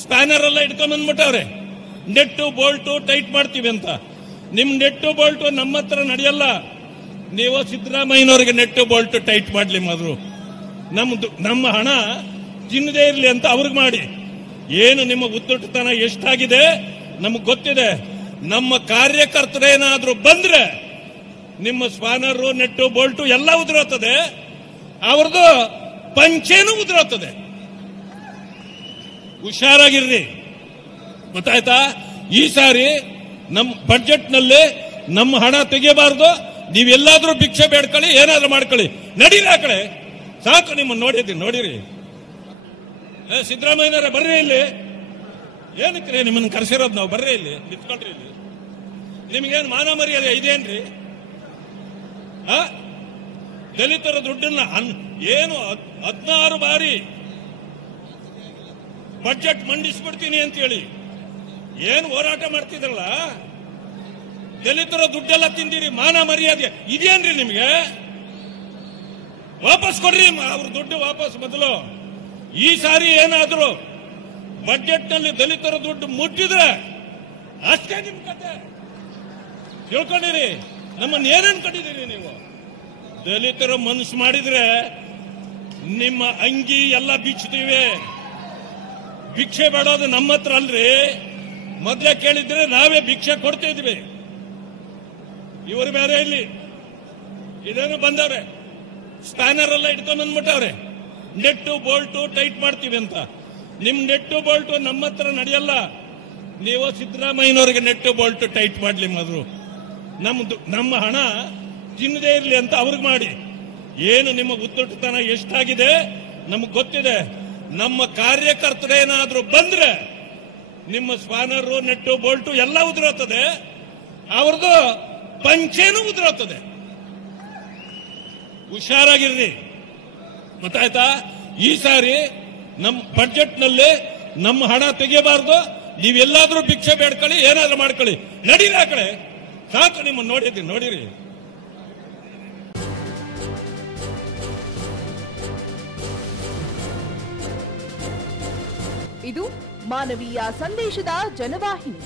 Spanner ಎಲ್ಲ ಇಟ್ಕೊಂಡ್ ಬಂದ್ಬಿಟ್ಟವ್ರೆ. ನೆಟ್ಟು ಬೋಲ್ಟು ಟೈಟ್ ಮಾಡ್ತೀವಿ ಅಂತ. ನಿಮ್ ನೆಟ್ಟು ಬೋಲ್ಟು ನಮ್ಮ ಹತ್ರ ನಡೆಯಲ್ಲ. ನೀವು ಸಿದ್ದರಾಮಯ್ಯನವ್ರಿಗೆ ನೆಟ್ಟು ಬೋಲ್ಟು ಟೈಟ್ ಮಾಡ್ಲಿ ಮೊದಲು. ನಮ್ಮ ಹಣ ತಿನ್ನದೇ ಇರ್ಲಿ ಅಂತ ಅವ್ರಿಗೆ ಮಾಡಿ. ಏನು ನಿಮ್ಮ ಉದ್ದಟತನ ಎಷ್ಟಾಗಿದೆ ನಮಗ್ ಗೊತ್ತಿದೆ. ನಮ್ಮ ಕಾರ್ಯಕರ್ತರೇನಾದ್ರೂ ಬಂದ್ರೆ ನಿಮ್ಮ ಸ್ಪಾನರು ನೆಟ್ಟು ಬೋಲ್ಟು ಎಲ್ಲ ಉದುರೋತದೆ, ಅವ್ರದ್ದು ಪಂಚೇನು ಉದುರೋತದೆ. ಹುಷಾರಾಗಿರ್ರಿ, ಗೊತ್ತಾಯ್ತಾ? ಈ ಸಾರಿ ನಮ್ಮ ಬಜೆಟ್ ನಲ್ಲಿ ನಮ್ಮ ಹಣ ತೆಗೆಯಬಾರದು. ನೀವೆಲ್ಲಾದ್ರೂ ಭಿಕ್ಷೆ ಬೇಡ್ಕೊಳ್ಳಿ, ಏನಾದ್ರೂ ಮಾಡ್ಕೊಳ್ಳಿ, ನಡೀರಿ ಆ ಕಡೆ. ಸಾಕು ನಿಮ್ಮನ್ನು ನೋಡಿರಿ. ಸಿದ್ದರಾಮಯ್ಯನವರೇ ಬರ್ರಿ ಇಲ್ಲಿ. ಏನಕ್ಕೆ ನಿಮ್ಮನ್ನು ಕರೆಸಿರೋದು ನಾವು? ಬರ್ರಿ ಇಲ್ಲಿ, ನಿಂತ್ಕೊಳ್ರಿ ಇಲ್ಲಿ. ನಿಮ್ಗೇನು ಮಾನ ಮರ್ಯಾದೆ ಇದೇನ್ರಿ? ದಲಿತರ ದುಡ್ಡನ್ನ ಏನು 16 ಬಾರಿ ಬಜೆಟ್ ಮಂಡಿಸ್ಬಿಡ್ತೀನಿ ಅಂತ ಹೇಳಿ ಏನು ಹೋರಾಟ ಮಾಡ್ತಿದ್ರಲ್ಲ, ದಲಿತರ ದುಡ್ಡೆಲ್ಲ ತಿಂದಿರಿ. ಮಾನ ಮರ್ಯಾದೆ ಇದೇನ್ರಿ ನಿಮ್ಗೆ? ವಾಪಸ್ ಕೊಡ್ರಿ ಅವ್ರ ದುಡ್ಡು ವಾಪಸ್. ಮೊದಲು ಈ ಸಾರಿ ಏನಾದ್ರು ಬಜೆಟ್ ನಲ್ಲಿ ದಲಿತರ ದುಡ್ಡು ಮುಟ್ಟಿದ್ರೆ ಅಷ್ಟೇ ನಿಮ್ ಕತೆ. ತಿಳ್ಕೊಂಡಿರಿ. ನಮ್ಮನ್ನು ಏನೇನು ಕಟ್ಟಿದಿರಿ ನೀವು? ದಲಿತರು ಮನಸ್ಸು ಮಾಡಿದ್ರೆ ನಿಮ್ಮ ಅಂಗಿ ಎಲ್ಲ ಬಿಚ್ಚುತ್ತೀವಿ. ಭಿಕ್ಷೆ ಬೇಡೋದು ನಮ್ಮ ಹತ್ರ ಅಲ್ರಿ. ಮೊದ್ಲೇ ಕೇಳಿದ್ರೆ ನಾವೇ ಭಿಕ್ಷೆ ಕೊಡ್ತಿದ್ವಿ. ಇವರು ಬೇರೆ ಇಲ್ಲಿ ಇದೇನು ಬಂದವ್ರೆ, ಸ್ಪ್ಯಾನರ್ ಎಲ್ಲ ಇಟ್ಕೊಂಡ್ ಬಂದ್ಬಿಟ್ಟವ್ರೆ. ನೆಟ್ಟು ಬೋಲ್ಟು ಟೈಟ್ ಮಾಡ್ತೀವಿ ಅಂತ. ನಿಮ್ ನೆಟ್ಟು ಬೋಲ್ಟು ನಮ್ಮ ಹತ್ರ ನಡೆಯಲ್ಲ. ನೀವು ಸಿದ್ದರಾಮಯ್ಯನವ್ರಿಗೆ ನೆಟ್ಟು ಬೋಲ್ಟು ಟೈಟ್ ಮಾಡ್ಲಿ ಮೊದಲು. ನಮ್ಮ ಹಣ ತಿನ್ನದೇ ಇರ್ಲಿ ಅಂತ ಅವ್ರಿಗೆ ಮಾಡಿ. ಏನು ನಿಮ್ಮ ಉದ್ದಟತನ ಎಷ್ಟಾಗಿದೆ ನಮಗ್ ಗೊತ್ತಿದೆ. ನಮ್ಮ ಕಾರ್ಯಕರ್ತರೇನಾದ್ರೂ ಬಂದ್ರೆ ನಿಮ್ಮ ಸ್ಪಾನರು ನೆಟ್ಟು ಬೋಲ್ಟು ಎಲ್ಲ ಉದುರೋತದೆ, ಅವ್ರದ್ದು ಪಂಚೇನು ಉದುರೋತದೆ. ಹುಷಾರಾಗಿರ್ರಿ, ಗೊತ್ತಾಯ್ತಾ? ಈ ಸಾರಿ ನಮ್ಮ ಬಜೆಟ್ ನಲ್ಲಿ ನಮ್ಮ ಹಣ ತೆಗೆಯಬಾರದು. ನೀವೆಲ್ಲಾದ್ರೂ ಭಿಕ್ಷೆ ಬೇಡ್ಕೊಳ್ಳಿ, ಏನಾದ್ರೂ ಮಾಡ್ಕೊಳ್ಳಿ, ನಡೀರಿ ಆ ಕಡೆ. ಸಾಕು ನಿಮ್ಮನ್ನು ನೋಡಿರಿ. ಇದು ಮಾನವೀಯ ಸಂದೇಶದ ಜನವಾಹಿನಿ.